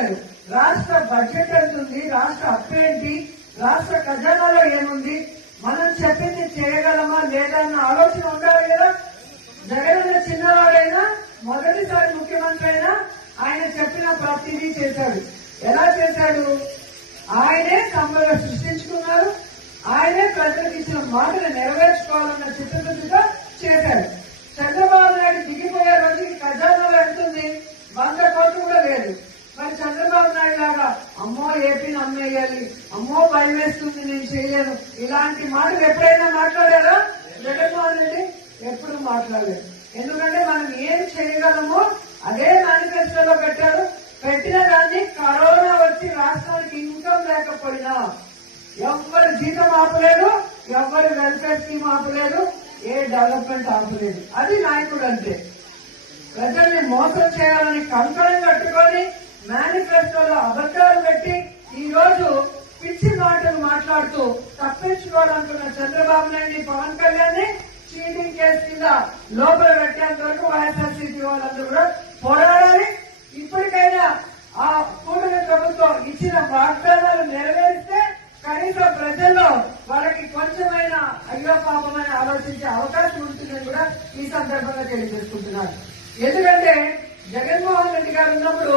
అడిగారు రాష్ట్ర బడ్జెట్ ఎంతుంది రాష్ట్ర అప్పు ఏంటి రాష్ట్ర ఖజానాలో ఏముంది మనం చెప్పింది చేయగలమా లేదా అన్న ఆలోచన ఉండాలి కదా. జగన్ చిన్నవాడైనా మొదటిసారి ముఖ్యమంత్రి అయినా ఆయన చెప్పిన ప్రతిదీ చేశాడు. ఎలా చేశాడు? ఆయనే సంపద సృష్టించుకున్నారు. ఆయనే ప్రజలకు ఇచ్చిన మాటలు నెరవేర్చుకోవాలన్న చిత్తశుద్ధితో చేశాడు. చంద్రబాబు నాయుడు దిగిపోయే రోజుకి ఖజానాలో ఎంతుంది వంద కోట్లు కూడా లేదు మరి చంద్రబాబు నాయుడు లాగా అమ్మో ఏపీని అమ్మేయాలి అమ్మో భయం వేస్తుంది నేను చేయలేను. ఇలాంటి మాటలు ఎప్పుడైనా మాట్లాడారా? జగన్మోహన్ రెడ్డి ఎప్పుడు మాట్లాడలేదు. ఎందుకంటే మనం ఏం చేయగలమో అదే మేనిఫెస్టోలో పెట్టారు. పెట్టిన దాన్ని కరోనా వచ్చి రాష్ట్రానికి ఇన్కమ్ లేకపోయినా ఎవ్వరు జీతం ఆపలేదు ఎవ్వరు వెల్ఫేర్ స్కీమ్ ఆపలేదు ఏ డెవలప్మెంట్ ఆపలేదు. అది నాయకుడు అంటే ప్రజల్ని మోసం చేయాలని కంకణం కట్టుకొని మేనిఫెస్టోలో అబద్దాలు పెట్టి ఈ రోజు తప్పించుకోవాలనుకున్న చంద్రబాబు నాయుడు పవన్ కళ్యాణ్ని చీటింగ్ కేసు కింద లోపల పెట్టేంత వరకు వైఎస్ఆర్సీపీ వాళ్ళందరూ కూడా పోరాడాలి. ఇప్పటికైనా ఆ కూటమి ప్రభుత్వం ఇచ్చిన వాగ్దానాలు నెరవేరిస్తే కనీసం ప్రజల్లో వాళ్ళకి కొంచెమైన అయ్యో పాపమని ఆలోచించే అవకాశం ఉంటుందని కూడా ఈ సందర్భంగా తెలియజేసుకుంటున్నారు ఎందుకంటే జగన్మోహన్ రెడ్డి గారు ఉన్నప్పుడు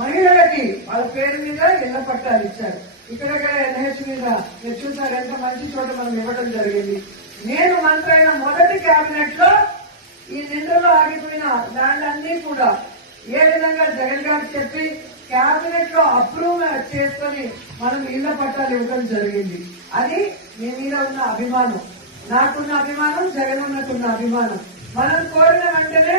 మహిళలకి వాళ్ళ పేరు మీద ఇళ్ళ పట్టాలు ఇచ్చారు. ఇక్కడక్కడ ఎన్హెచ్ మీద మీరు ఎంత మంచి చోట మనం ఇవ్వడం జరిగింది. నేను మంత్రి అయిన మొదటి కేబినెట్లో ఈ నిండులో ఆగిపోయిన ల్యాండ్ అన్ని కూడా ఏ విధంగా జగన్ గారు చెప్పి కేబినెట్లో అప్రూవ్ చేసుకొని మనం ఇళ్ళ పట్టాలు ఇవ్వడం జరిగింది. అది మీ మీద ఉన్న అభిమానం. నాకున్న అభిమానం జగన్ ఉన్నకున్న అభిమానం. మనం కోరిన వెంటనే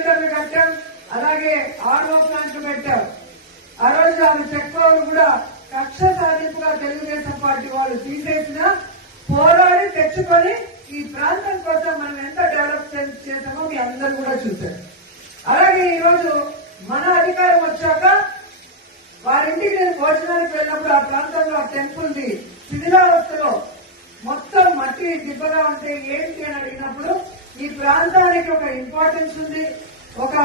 అలాగే ఆర్ఓ ప్లాంట్ పెట్టారు. ఆ రోజు ఆమె చెక్కవరు కూడా కక్ష సాధింపుగా తెలుగుదేశం పార్టీ వాళ్ళు తీసేసిన పోరాడి తెచ్చుకొని ఈ ప్రాంతం కోసం మనం ఎంత డెవలప్ చేసామో మీ అందరూ కూడా చూశారు. అలాగే ఈ రోజు మన అధికారం వచ్చాక వారింటికి నేను భోజనానికి వెళ్ళినప్పుడు ఆ ప్రాంతంలో ఆ టెంపుల్ ది శిథిలావస్థలో మొత్తం మట్టి దిబ్బగా ఉంటే ఏంటి అని అడిగినప్పుడు ఈ ప్రాంతానికి ఒక ఇంపార్టెన్స్ ఉంది. ఒక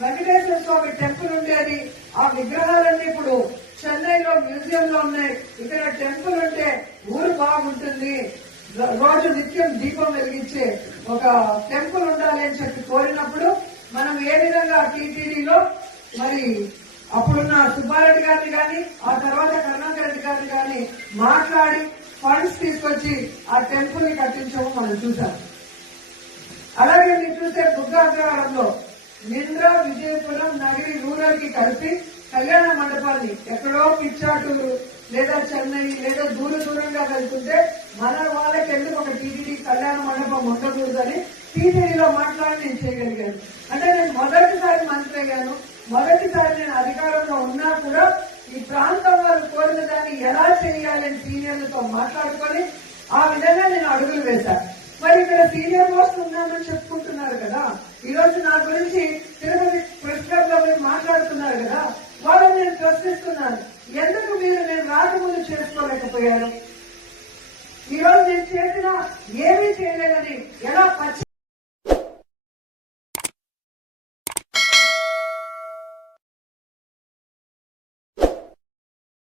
వెంకటేశ్వర స్వామి టెంపుల్ ఉండేది. ఆ విగ్రహాలన్నీ ఇప్పుడు చెన్నైలో మ్యూజియం లో ఉన్నాయి. ఇక్కడ టెంపుల్ ఉంటే ఊరు బాగుంటుంది. రోజు నిత్యం దీపం వెలిగించే ఒక టెంపుల్ ఉండాలి అని చెప్పి కోరినప్పుడు మనం ఏ విధంగా టీటీడీలో మరి అప్పుడున్న సుబ్బారెడ్డి గారిని కానీ ఆ తర్వాత కరుణాకర్ రెడ్డి గారిని కానీ మాట్లాడి ఫండ్స్ తీసుకొచ్చి ఆ టెంపుల్ని కట్టించడం మనం చూసాం. అలాగే మీరు చూసే బుద్ధాగ్రహారంలో నింద్ర విజయపురం నగరి రూరల్కి కలిపి కళ్యాణ మండపాన్ని ఎక్కడో పిచ్చాటూరు లేదా చెన్నై లేదా దూర దూరంగా వెళ్తుంటే మన వాళ్ళకి ఎందుకు ఒక టీటీడీ కళ్యాణ మండపం ఉండకూడదని టీటీడీలో మాట్లాడి నేను చేయగలిగాను. అంటే నేను మొదటిసారి మంత్రి అయ్యాను. మొదటిసారి నేను అధికారంలో ఉన్నా కూడా ఈ ప్రాంతం వారు కోరిన దాన్ని ఎలా చేయాలని సీనియర్లతో మాట్లాడుకొని ఆ విధంగా నేను అడుగులు వేశాను. సీనియర్ మోస్ట్ ఉన్నామని చెప్పుకుంటున్నారు కదా. ఈ రోజు నా గురించి తిరుపతి ప్రెస్ క్లబ్లో మీరు మాట్లాడుతున్నారు కదా. వాళ్ళని నేను ప్రశ్నిస్తున్నాను. ఎందుకు మీరు నేను రాకముందు చేసుకోలేకపోయాను ఈ రోజు నేను చేసిన ఏమీ చేయలేదని ఎలా